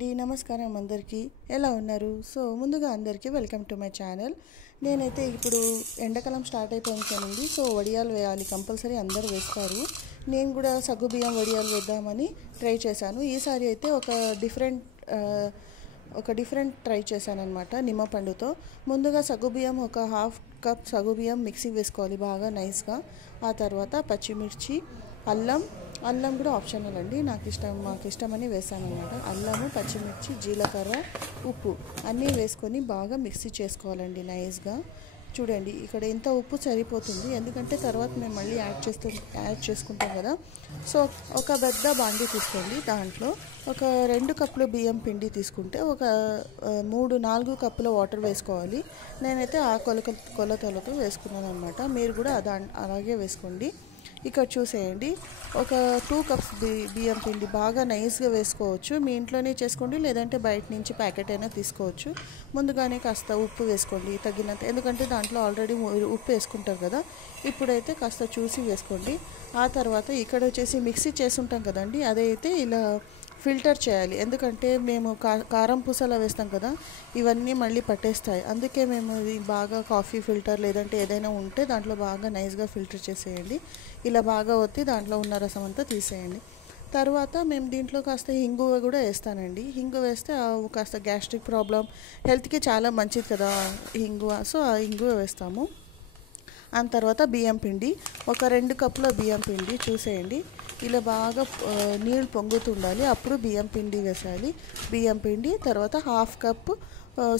అండి, నమస్కారం అందరికీ. ఎలా ఉన్నారు? ముందుగా అందరికీ వెల్కమ్ టు మై ఛానల్. నేనైతే ఇప్పుడు ఎండాకాలం స్టార్ట్ అయిపోయింది కదండి. వడియాలు వేయాలి, కంపల్సరీ అందరూ వేస్తారు. నేను కూడా సగ్గుబియ్యం వడియాలు వేద్దామని ట్రై చేశాను. ఈసారి అయితే ఒక డిఫరెంట్ ట్రై చేశాను అనమాట. నిమ్మపండుతో ముందుగా సగ్గుబియ్యం ఒక హాఫ్ కప్ సగ్గుబియ్యం మిక్సీ వేసుకోవాలి బాగా నైస్గా. ఆ తర్వాత పచ్చిమిర్చి, అల్లం కూడా ఆప్షనల్ అండి, మాకు ఇష్టమని వేసాను అనమాట. అల్లము, పచ్చిమిర్చి, జీలకర్ర, ఉప్పు అన్నీ వేసుకొని బాగా మిక్సీ చేసుకోవాలండి నైస్గా. చూడండి ఇక్కడ ఇంత ఉప్పు సరిపోతుంది, ఎందుకంటే తర్వాత మేము మళ్ళీ యాడ్ చేసుకుంటాం కదా. ఒక పెద్ద బాండీ తీసుకోండి. దాంట్లో ఒక 2 కప్పులు బియ్యం పిండి తీసుకుంటే ఒక 3-4 కప్పుల వాటర్ వేసుకోవాలి. నేనైతే ఆ కొలతలతో వేసుకున్నాను అనమాట. మీరు కూడా అలాగే వేసుకోండి. ఇక్కడ చూసేయండి, ఒక 2 కప్స్ బియ్యం పిండి బాగా నైస్గా వేసుకోవచ్చు. మీ ఇంట్లోనే చేసుకోండి, లేదంటే బయట నుంచి ప్యాకెట్ అయినా తీసుకోవచ్చు. ముందుగానే కాస్త ఉప్పు వేసుకోండి తగినంత, ఎందుకంటే దాంట్లో ఆల్రెడీ ఉప్పు వేసుకుంటారు కదా. ఇప్పుడైతే కాస్త చూసి వేసుకోండి. ఆ తర్వాత ఇక్కడ వచ్చేసి మిక్సీ చేసుంటాం కదండి, అదైతే ఇలా ఫిల్టర్ చేయాలి. ఎందుకంటే మేము కారం పూసలా వేస్తాం కదా, ఇవన్నీ మళ్ళీ పట్టేస్తాయి. అందుకే మేము ఇది బాగా కాఫీ ఫిల్టర్ లేదంటే ఏదైనా ఉంటే దాంట్లో బాగా నైస్గా ఫిల్టర్ చేసేయండి. ఇలా బాగా ఒత్తి దాంట్లో ఉన్న రసం అంతా తీసేయండి. తర్వాత మేము దీంట్లో కాస్త ఇంగువ కూడా వేస్తానండి. ఇంగువ వేస్తే కాస్త గ్యాస్ట్రిక్ ప్రాబ్లం, హెల్త్కి చాలా మంచిది కదా ఇంగువ. ఆ ఇంగువ వేస్తాము. ఆ తర్వాత బియ్యం పిండి, ఒక 2 కప్పుల బియ్యం పిండి చూసేయండి. ఇలా బాగా నీళ్ళు పొంగుతుండాలి, అప్పుడు బియ్యం పిండి వేసాలి. బియ్యం పిండి తర్వాత హాఫ్ కప్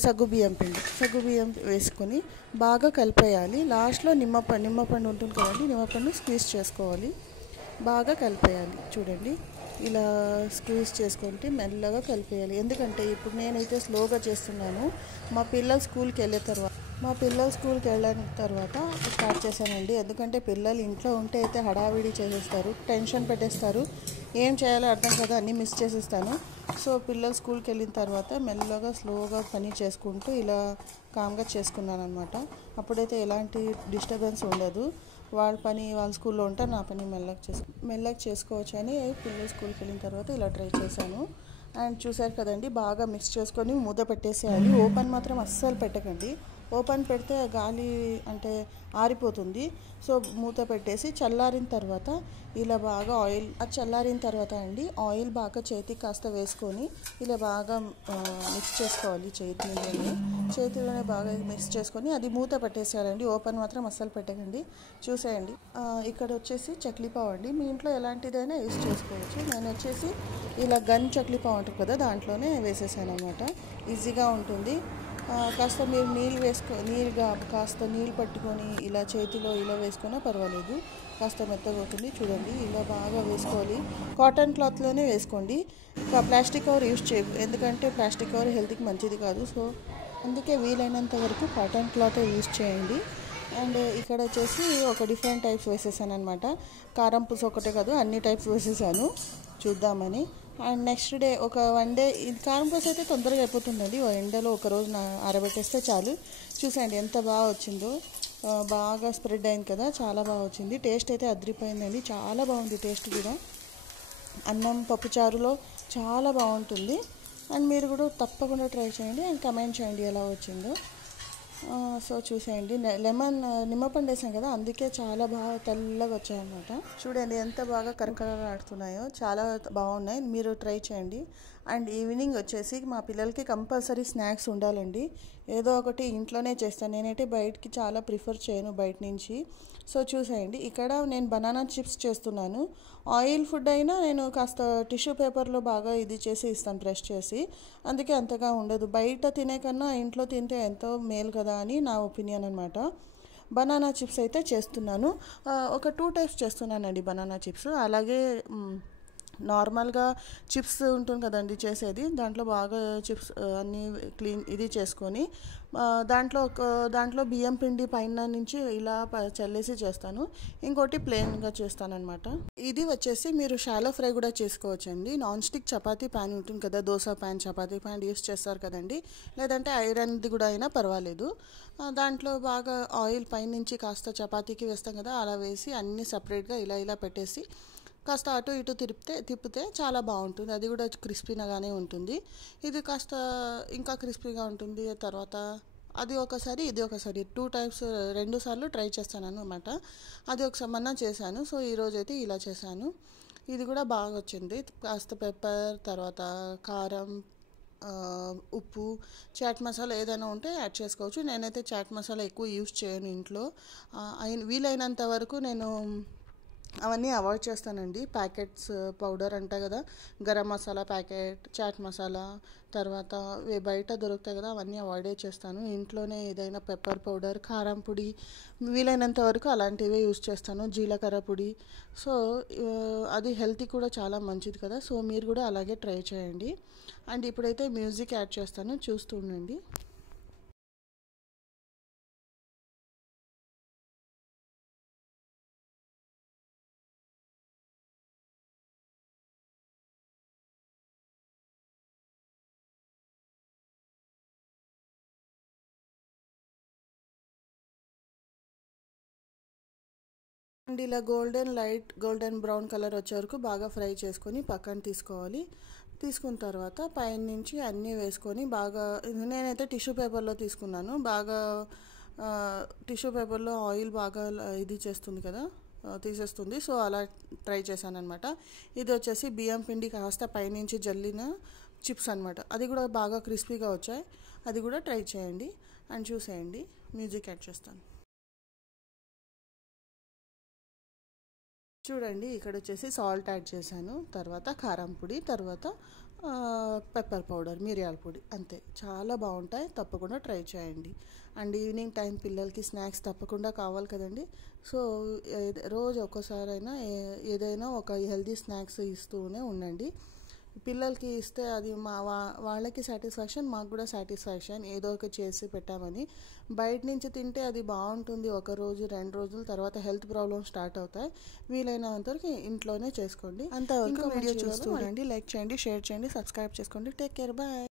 సగ్గుబియ్యం వేసుకొని బాగా కలిపేయాలి. లాస్ట్లో నిమ్మపండు ఉంటుంది కదండి, నిమ్మపండు స్క్వీజ్ చేసుకోవాలి, బాగా కలిపేయాలి. చూడండి ఇలా స్క్వీజ్ చేసుకుంటే మెల్లగా కలిపేయాలి. ఎందుకంటే ఇప్పుడు నేనైతే స్లోగా చేస్తున్నాను. మా పిల్లలు స్కూల్కి వెళ్ళిన తర్వాత స్టార్ట్ చేశానండి. ఎందుకంటే పిల్లలు ఇంట్లో ఉంటే అయితే హడావిడి చేసేస్తారు, టెన్షన్ పెట్టేస్తారు, ఏం చేయాలో అర్థం కదా, అన్నీ మిస్ చేసేస్తాను. పిల్లలు స్కూల్కి వెళ్ళిన తర్వాత మెల్లగా స్లోగా పని చేసుకుంటూ ఇలా కామ్గా చేసుకున్నాను అనమాట. అప్పుడైతే ఎలాంటి డిస్టర్బెన్స్ ఉండదు. వాళ్ళ స్కూల్లో ఉంటే నా పని మెల్లగా చేసుకోవచ్చు అని పిల్లలు స్కూల్కి వెళ్ళిన తర్వాత ఇలా ట్రై చేశాను. అండ్ చూసారు కదండి, బాగా మిక్స్ చేసుకొని మూత పెట్టేసేయాలి. ఓపెన్ మాత్రం అస్సలు పెట్టకండి, ఓపెన్ పెడితే గాలి అంటే ఆరిపోతుంది. మూత పెట్టేసి చల్లారిన తర్వాత ఇలా బాగా ఆయిల్ బాగా చేతికి కాస్త వేసుకొని ఇలా బాగా మిక్స్ చేసుకోవాలి. చేతిలోనే బాగా మిక్స్ చేసుకొని అది మూత పెట్టేసేయాలండి. ఓపెన్ మాత్రం అస్సలు పెట్టకండి. చూసేయండి, ఇక్కడ వచ్చేసి చక్లీపావు అండి, మీ ఇంట్లో ఎలాంటిదైనా యూస్ చేసుకోవచ్చు. నేను వచ్చేసి ఇలా గన్ చక్లీపావు ఉంటుంది కదా, దాంట్లోనే వేసేసాను అనమాట. ఈజీగా ఉంటుంది. కాస్త మీరు కాస్త నీళ్ళు పట్టుకొని ఇలా చేతిలో ఇలా వేసుకున్నా పర్వాలేదు, కాస్త మెత్తగా అవుతుంది. చూడండి ఇలా బాగా వేసుకోవాలి. కాటన్ క్లాత్లోనే వేసుకోండి, ప్లాస్టిక్ కవర్ యూజ్ చేయదు, ఎందుకంటే ప్లాస్టిక్ కవర్ హెల్త్కి మంచిది కాదు. అందుకే వీలైనంత వరకు కాటన్ క్లాత్ యూజ్ చేయండి. అండ్ ఇక్కడ వచ్చేసి ఒక డిఫరెంట్ టైప్స్ వేసేసాను అనమాట. కారం పూస ఒకటే కాదు, అన్ని టైప్స్ వేసేసాను చూద్దామని. అండ్ నెక్స్ట్ డే ఒక 1 డే, ఇది కారం పూస అయితే తొందరగా అయిపోతుందండి. ఎండలో ఒకరోజు ఆరబెట్టేస్తే చాలు. చూసండి ఎంత బాగా వచ్చిందో, బాగా స్ప్రెడ్ అయింది కదా, చాలా బాగా వచ్చింది. టేస్ట్ అయితే అదిరిపోయిందండి, చాలా బాగుంది టేస్ట్ కూడా. అన్నం పప్పుచారులో చాలా బాగుంటుంది. అండ్ మీరు కూడా తప్పకుండా ట్రై చేయండి అండ్ కమెంట్ చేయండి ఎలా వచ్చిందో. చూసేయండి, నిమ్మపండు వేసాం కదా, అందుకే చాలా బాగా తెల్లగా వచ్చాయన్నమాట. చూడండి ఎంత బాగా కరకరలాడుతున్నాయో, చాలా బాగున్నాయి. మీరు ట్రై చేయండి. అండ్ ఈవినింగ్ వచ్చేసి మా పిల్లలకి కంపల్సరీ స్నాక్స్ ఉండాలండి. ఏదో ఒకటి ఇంట్లోనే చేస్తాను, నేనైతే బయటికి చాలా ప్రిఫర్ చేయను బయట నుంచి. చూసేయండి, ఇక్కడ నేను బనానా చిప్స్ చేస్తున్నాను. ఆయిల్ ఫుడ్ అయినా నేను కాస్త టిష్యూ పేపర్లో బాగా ఇది చేసి ఇస్తాను, ప్రెస్ చేసి, అందుకే అంతగా ఉండదు. బయట తినే కన్నా ఇంట్లో తింటే ఎంతో మేలు కదా అని నా ఒపీనియన్ అనమాట. బనానా చిప్స్ అయితే చేస్తున్నాను. ఒక 2 టైప్స్ చేస్తున్నానండి బనానా చిప్స్. అలాగే నార్మల్గా చిప్స్ ఉంటుంది కదండి చేసేది, దాంట్లో బాగా చిప్స్ అన్నీ క్లీన్ ఇది చేసుకొని దాంట్లో బియ్యం పిండి పైన నుంచి ఇలా చల్లేసి చేస్తాను. ఇంకోటి ప్లెయిన్గా చేస్తానన్నమాట. ఇది వచ్చేసి మీరు షాలో ఫ్రై కూడా చేసుకోవచ్చండి. నాన్ స్టిక్ చపాతీ ప్యాన్ ఉంటుంది కదా, dosa pan, chapati pan use చేస్తారు కదండి, లేదంటే ఐరన్ది కూడా అయినా పర్వాలేదు. దాంట్లో బాగా ఆయిల్ పైనుంచి కాస్త చపాతీకి వేస్తాం కదా, అలా వేసి అన్నీ సపరేట్గా ఇలా పెట్టేసి కాస్త అటు ఇటు తిప్పితే చాలా బాగుంటుంది. అది కూడా క్రిస్పీగానే ఉంటుంది. ఇది కాస్త ఇంకా క్రిస్పీగా ఉంటుంది. తర్వాత అది ఒకసారి ఇది ఒకసారి 2 టైమ్స్ 2 సార్లు ట్రై చేస్తాను అన్నమాట. అది ఒకసారి మొన్న చేశాను. సో ఈరోజైతే ఇలా చేశాను. ఇది కూడా బాగా వచ్చింది. కాస్త పెప్పర్, తర్వాత కారం, ఉప్పు, చాట్ మసాలా ఏదైనా ఉంటే యాడ్ చేసుకోవచ్చు. నేనైతే చాట్ మసాలా ఎక్కువ యూజ్ చేయను ఇంట్లో. వీలైనంత వరకు నేను అవన్నీ అవాయిడ్ చేస్తానండి. ప్యాకెట్స్ పౌడర్ అంటాయి కదా, గరం మసాలా ప్యాకెట్, చాట్ మసాలా, తర్వాత బయట దొరుకుతాయి కదా, అవన్నీ అవాయిడే చేస్తాను. ఇంట్లోనే ఏదైనా పెప్పర్ పౌడర్, కారం పొడి వీలైనంత వరకు అలాంటివే యూజ్ చేస్తాను. జీలకర్ర పొడి. సో అది హెల్తీ కూడా చాలా మంచిది కదా. సో మీరు కూడా అలాగే ట్రై చేయండి. అండ్ ఇప్పుడైతే మ్యూజిక్ యాడ్ చేస్తాను, చూస్తూ ఉండండి. అండ్ ఇలా గోల్డెన్ బ్రౌన్ కలర్ వచ్చే వరకు బాగా ఫ్రై చేసుకొని పక్కన తీసుకోవాలి. తీసుకున్న తర్వాత పైన నుంచి అన్నీ వేసుకొని బాగా, నేనైతే టిష్యూ పేపర్లో తీసుకున్నాను. బాగా టిష్యూ పేపర్లో ఆయిల్ బాగా ఇది చేస్తుంది కదా, తీసేస్తుంది. సో అలా ట్రై చేశాను అనమాట. ఇది వచ్చేసి బియ్యం పిండి కాస్త పైనుంచి జల్లిన చిప్స్ అనమాట. అది కూడా బాగా క్రిస్పీగా వచ్చాయి. అది కూడా ట్రై చేయండి అండ్ చూసేయండి. మ్యూజిక్ యాడ్ చేస్తాను. చూడండి, ఇక్కడ వచ్చేసి సాల్ట్ యాడ్ చేశాను, తర్వాత కారం పొడి, తర్వాత పెప్పర్ పౌడర్, మిరియాల పొడి, అంతే. చాలా బాగుంటాయి, తప్పకుండా ట్రై చేయండి. అండ్ ఈవినింగ్ టైం పిల్లలకి స్నాక్స్ తప్పకుండా కావాలి కదండి. సో రోజు ఒక్కసారైనా ఏదైనా ఒక హెల్తీ స్నాక్స్ ఇస్తూనే ఉండండి. పిల్లలకి ఇస్తే అది వాళ్ళకి సాటిస్ఫాక్షన్, మాకు కూడా సాటిస్ఫాక్షన్. ఏదో ఒక చేసి పెట్టామని. బయట నుంచి తింటే అది బాగుంటుంది 1 రోజు 2 రోజుల తర్వాత హెల్త్ ప్రాబ్లమ్స్ స్టార్ట్ అవుతాయి. వీలైనంతవరకు ఇంట్లోనే చేసుకోండి. అంతవరకు వీడియో చూస్తూ ఉండండి. లైక్ చేయండి, షేర్ చేయండి, సబ్స్క్రైబ్ చేసుకోండి. Take care, bye.